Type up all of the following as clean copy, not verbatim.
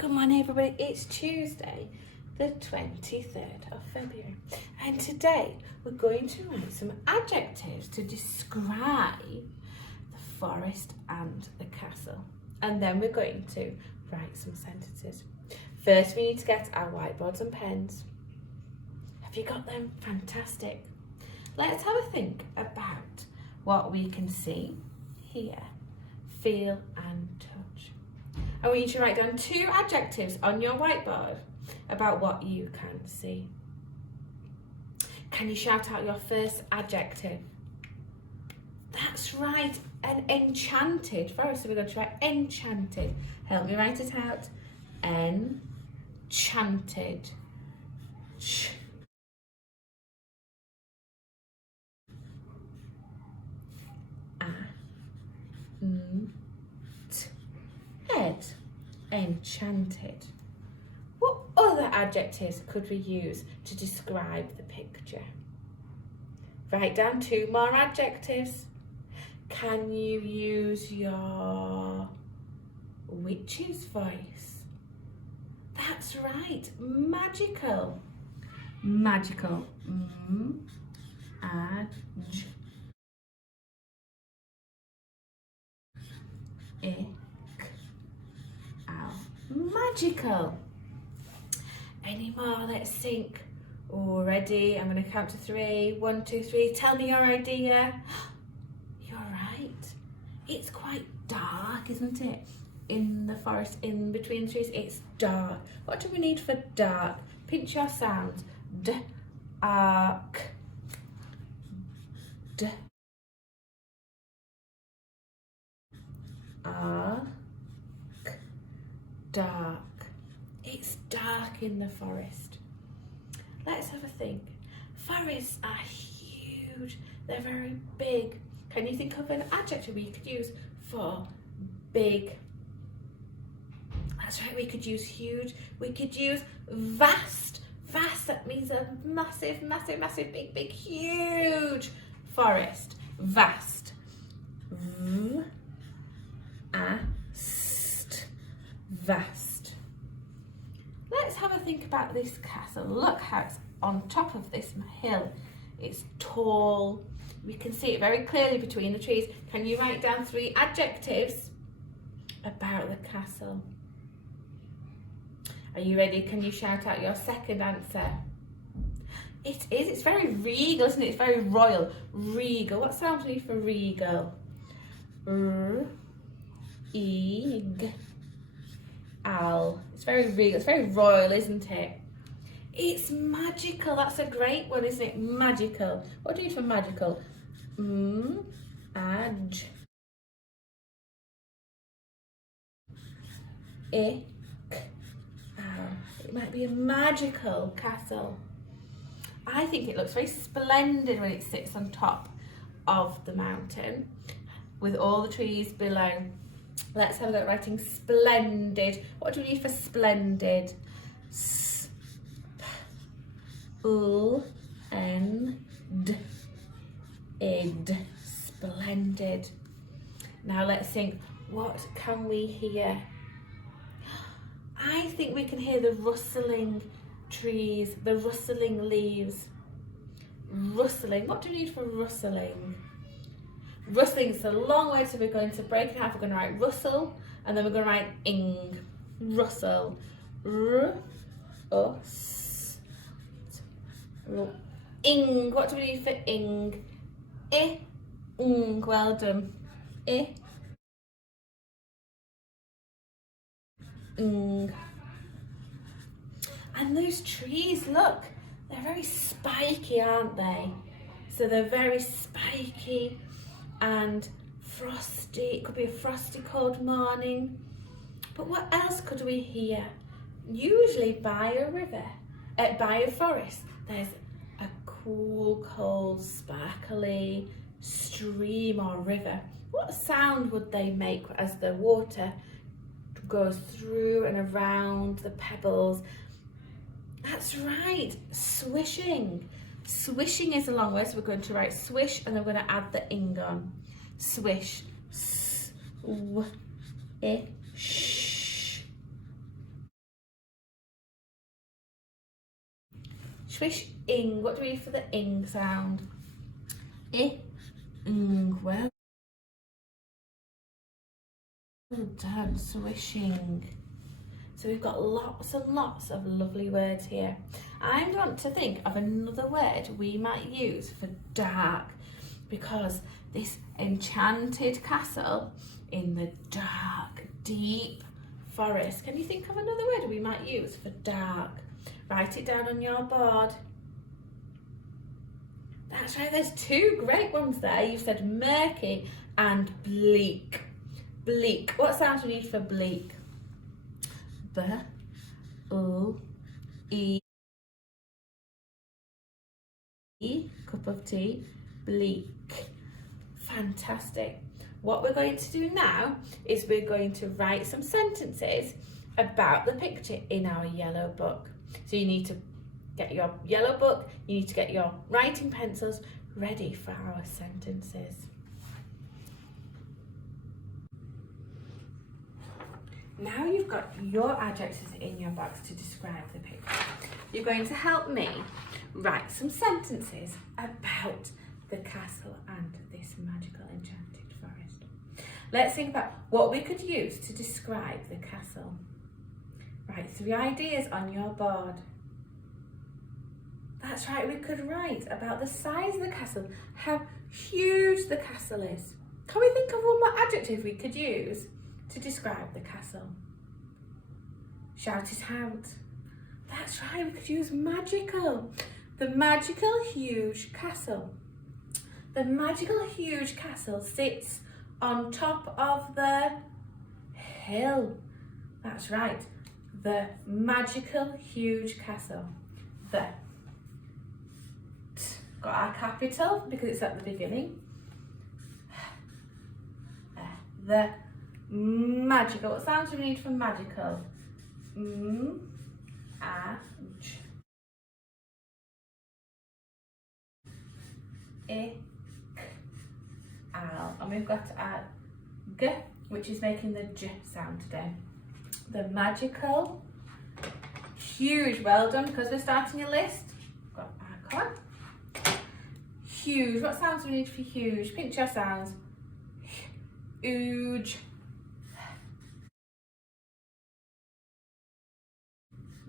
Come on everybody, it's Tuesday, the 23rd of February, and today we're going to write some adjectives to describe the forest and the castle, and then we're going to write some sentences. First we need to get our whiteboards and pens. Have you got them? Fantastic. Let's have a think about what we can see, hear, feel and touch. I want you to write down 2 adjectives on your whiteboard about what you can see. Can you shout out your first adjective? That's right, an enchanted forest. So we're going to write enchanted. Help me write it out. Enchanted. Head. Enchanted. What other adjectives could we use to describe the picture? Write down 2 more adjectives. Can you use your witch's voice? That's right, magical. Magical. Magical. Any more? Let's think. Oh, ready? I'm going to count to 3. 1, 2, 3. Tell me your idea. You're right. It's quite dark, isn't it? In the forest, in between the trees, it's dark. What do we need for dark? Pinch your sounds. D-ark. D-ark. Dark. It's dark in the forest. Let's have a think. Forests are huge. They're very big. Can you think of an adjective we could use for big? That's right, we could use huge. We could use vast. Vast, that means a massive, massive, massive, big, big, huge forest. Vast. Vast. Let's have a think about this castle. Look how it's on top of this hill. It's tall. We can see it very clearly between the trees. Can you write down 3 adjectives about the castle? Are you ready? Can you shout out your second answer? It is. It's very regal, isn't it? It's very royal. Regal. What sound do we need for regal? Al. It's very regal, it's very royal, isn't it? It's magical. That's a great one, isn't it? Magical. What do you need for magical? It might be a magical castle. I think it looks very splendid when it sits on top of the mountain with all the trees below. Let's have a look at writing splendid. What do we need for splendid? S-P-L-E-N-D-I-D. Splendid. Now let's think, what can we hear? I think we can hear the rustling trees, the rustling leaves. Rustling. What do we need for rustling? Rustling is a long word, so we're going to break it half. We're going to write rustle, and then we're going to write ing. Rustle. Ing. What do we need for ing? Ing. Well done. Ing. And those trees, look, they're very spiky, aren't they? So they're very spiky and frosty. It could be a frosty cold morning. But what else could we hear? Usually by a river, by a forest, there's a cool, cold, sparkly stream or river. What sound would they make as the water goes through and around the pebbles? That's right, swishing. Swishing is a long word, so we're going to write swish and then we're going to add the ing on. Swish. S-w-i-sh. Swish, ing. What do we need for the ing sound? I, ing. Well done, swishing. So we've got lots and lots of lovely words here. I want to think of another word we might use for dark, because this enchanted castle in the dark, deep forest. Can you think of another word we might use for dark? Write it down on your board. That's right, there's two great ones there. You said murky and bleak. Bleak. What sounds we need for bleak? B, O, E, cup of tea, bleak. Fantastic. What we're going to do now is we're going to write some sentences about the picture in our yellow book. So you need to get your yellow book, you need to get your writing pencils ready for our sentences. Now you've got your adjectives in your box to describe the picture. You're going to help me write some sentences about the castle and this magical enchanted forest. Let's think about what we could use to describe the castle. Write 3 ideas on your board. That's right, we could write about the size of the castle, how huge the castle is. Can we think of one more adjective we could use to describe the castle? Shout it out. That's right, we could use magical. The magical huge castle. The magical huge castle sits on top of the hill. That's right, the magical huge castle. The got our capital because it's at the beginning. The magical. What sounds do we need for magical? M, A, J. I, K, L. And we've got our G, which is making the J sound today. The magical, huge. Well done, because we're starting a list. Got our card. Huge. What sounds do we need for huge? Pinch your sounds. Huge.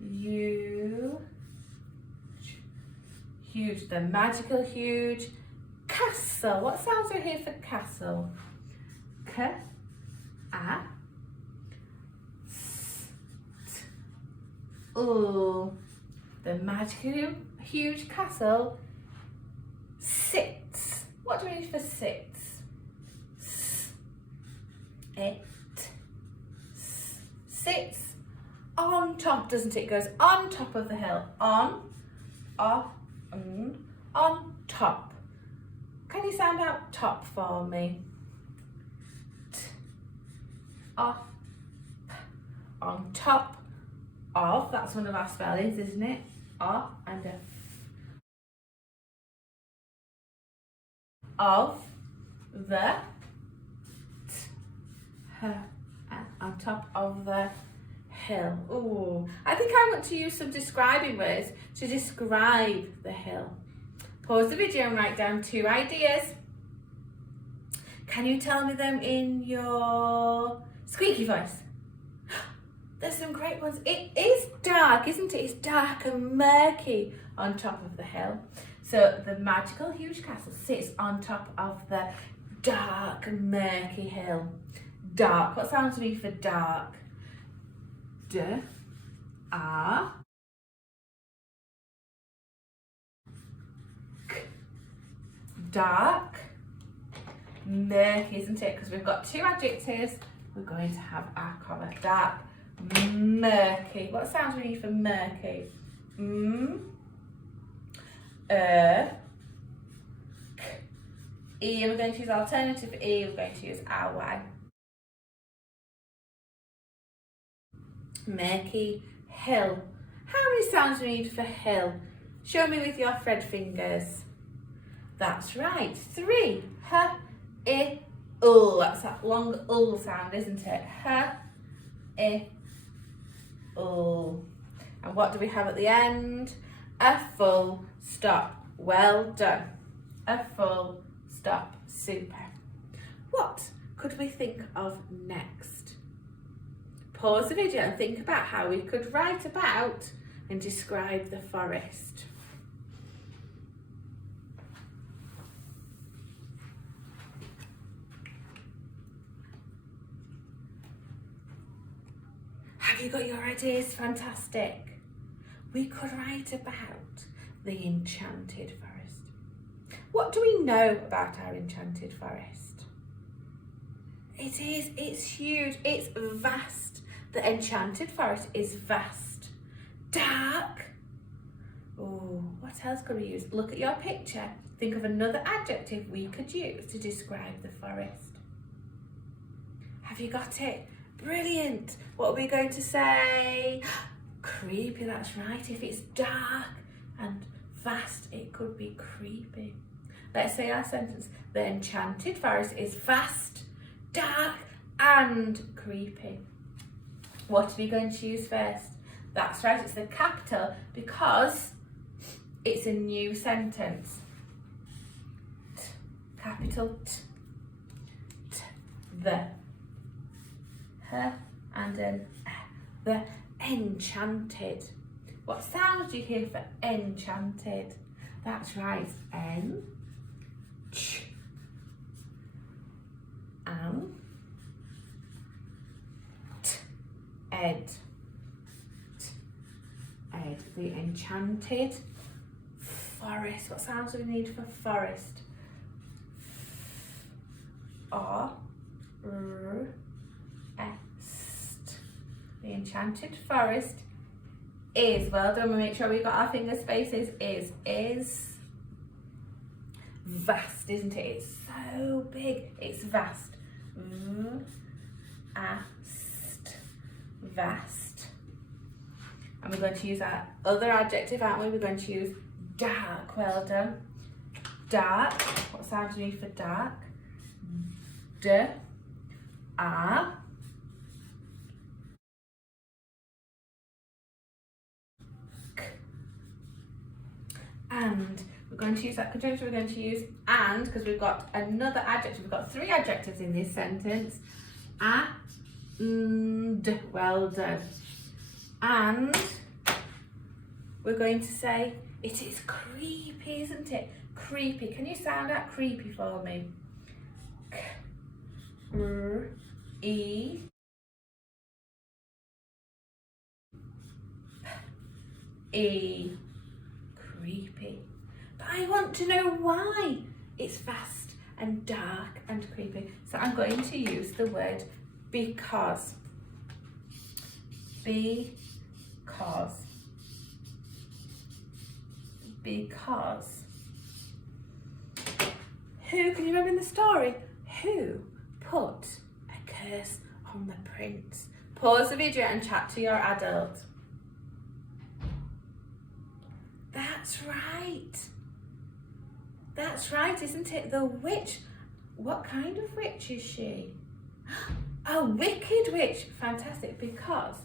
Huge. Huge. The magical huge castle. What sounds are here for castle? K, A, S, T, O. The magical huge castle sits. What do we need for sits? S, it, s, sits on top, doesn't it? It goes on top of the hill. On, off, on top. Can you sound out top for me? T, off, p, on top of. That's one of our spellings, isn't it? Off and a f. Of the t, h, on top of the hill. Oh, I think I want to use some describing words to describe the hill. Pause the video and write down 2 ideas. Can you tell me them in your squeaky voice? There's some great ones. It is dark, isn't it? It's dark and murky on top of the hill. So the magical huge castle sits on top of the dark and murky hill. Dark. What sounds do we need for dark? D, A, K. Dark. Murky, isn't it? Because we've got 2 adjectives. We're going to have our comma. Dark. Murky. What sounds do we need for murky? K, E. We're going to use alternative E. We're going to use Y. Murky. Hill. How many sounds do we need for hill? Show me with your thread fingers. That's right, 3. H, I, U. That's that long U sound, isn't it? H, I, U. And what do we have at the end? A full stop. Well done. A full stop. Super. What could we think of next? Pause the video and think about how we could write about and describe the forest. Have you got your ideas? Fantastic. We could write about the enchanted forest. What do we know about our enchanted forest? It's huge, it's vast. The enchanted forest is vast. Dark. Oh, what else could we use? Look at your picture. Think of another adjective we could use to describe the forest. Have you got it? Brilliant. What are we going to say? Creepy, that's right. If it's dark and vast, it could be creepy. Let's say our sentence. The enchanted forest is vast, dark and creepy. What are we going to use first? That's right, it's the capital because it's a new sentence. T, capital T, T, the, H and an E, the enchanted. What sound do you hear for enchanted? That's right, N, Ch, An, T, Ed. Ed, the enchanted forest. What sounds do we need for forest? R, R, est. The enchanted forest is, well done, we make sure we got our finger spaces, is vast, isn't it? It's so big, it's vast. Vast, vast. And we're going to use our other adjective, aren't we? We're going to use dark, well done. Dark, what sound do you need for dark? D, R, K. And we're going to use that conjunction, we're going to use and, because we've got another adjective, we've got three adjectives in this sentence. And, well done. And we're going to say, it is creepy, isn't it? Creepy. Can you sound out creepy for me? K, R, E, P, E. Creepy. But I want to know why it's vast and dark and creepy. So I'm going to use the word because. Because. Who, can you remember in the story? Who put a curse on the prince? Pause the video and chat to your adult. That's right. That's right, isn't it? The witch. What kind of witch is she? A wicked witch. Fantastic. Because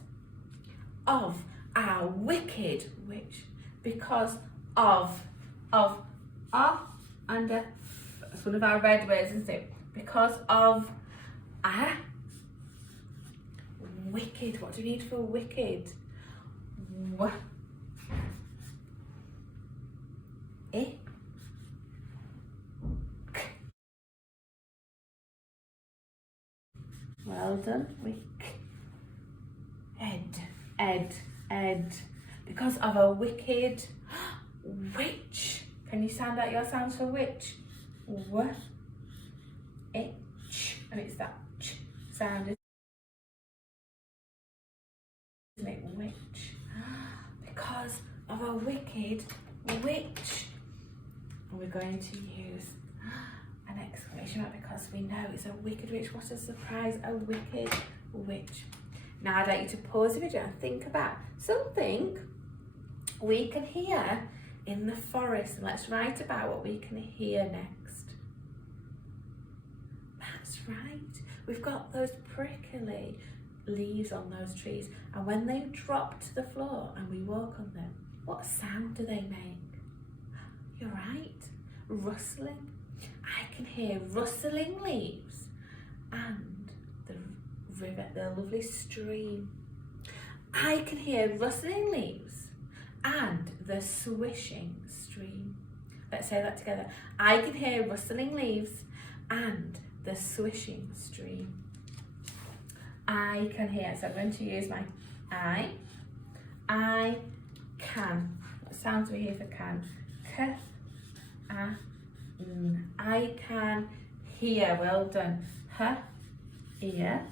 of our wicked witch. Because of and a, that's one of our red words, isn't it? Because of a wicked. What do you need for wicked? I, K. Well done. Wick. Ed. Because of a wicked witch. Can you sound out your sounds for witch? W, itch. And it's that ch sound, isn't it? Witch. Because of a wicked witch. And we're going to use an exclamation mark because we know it's a wicked witch. What a surprise, a wicked witch. Now I'd like you to pause the video and think about something we can hear in the forest. And let's write about what we can hear next. That's right. We've got those prickly leaves on those trees. And when they drop to the floor and we walk on them, What sound do they make? You're right, rustling. I can hear rustling leaves and the river, the lovely stream. I can hear rustling leaves and the swishing stream. Let's say that together. I can hear rustling leaves and the swishing stream. I can hear, so I'm going to use my I can. What sounds we hear for can? K, a, n. I can hear, well done. H, ear.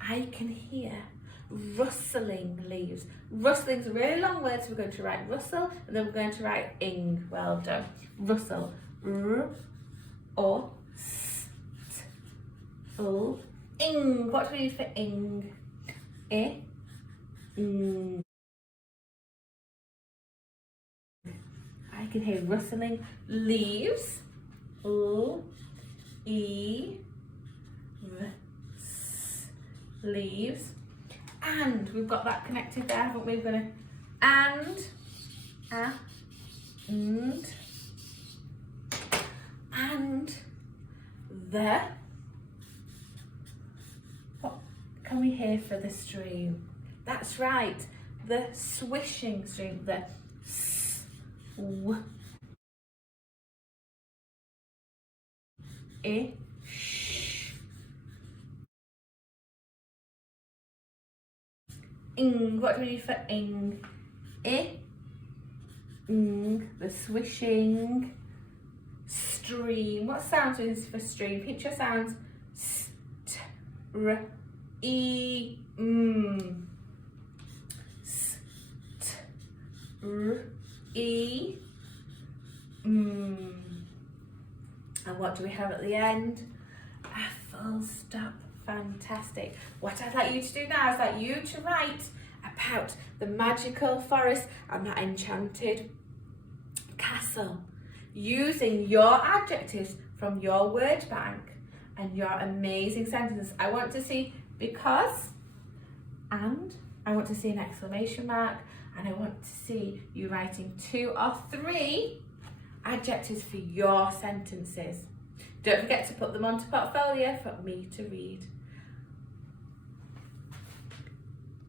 I can hear rustling leaves. Rustling's a really long word, so we're going to write rustle and then we're going to write ing. Well done. Rustle. R, o, s, t, l, ing. What do we use for ing? I, ing. I can hear rustling leaves. L, e, v, s, leaves. And we've got that connected there, haven't we? We're going to and, a, and the. What can we hear for the stream? That's right, the swishing stream, the s, w, I, sh, ing. What do we need for ing? I, ing, the swishing stream. What sounds is for stream? Picture sounds. S, t, r, e, m. S, t, r, e, m. And what do we have at the end? A full stop. Fantastic. What I'd like you to do now is I'd like you to write about the magical forest and that enchanted castle using your adjectives from your word bank and your amazing sentences. I want to see because, and I want to see an exclamation mark, and I want to see you writing 2 or 3 adjectives for your sentences. Don't forget to put them onto portfolio for me to read.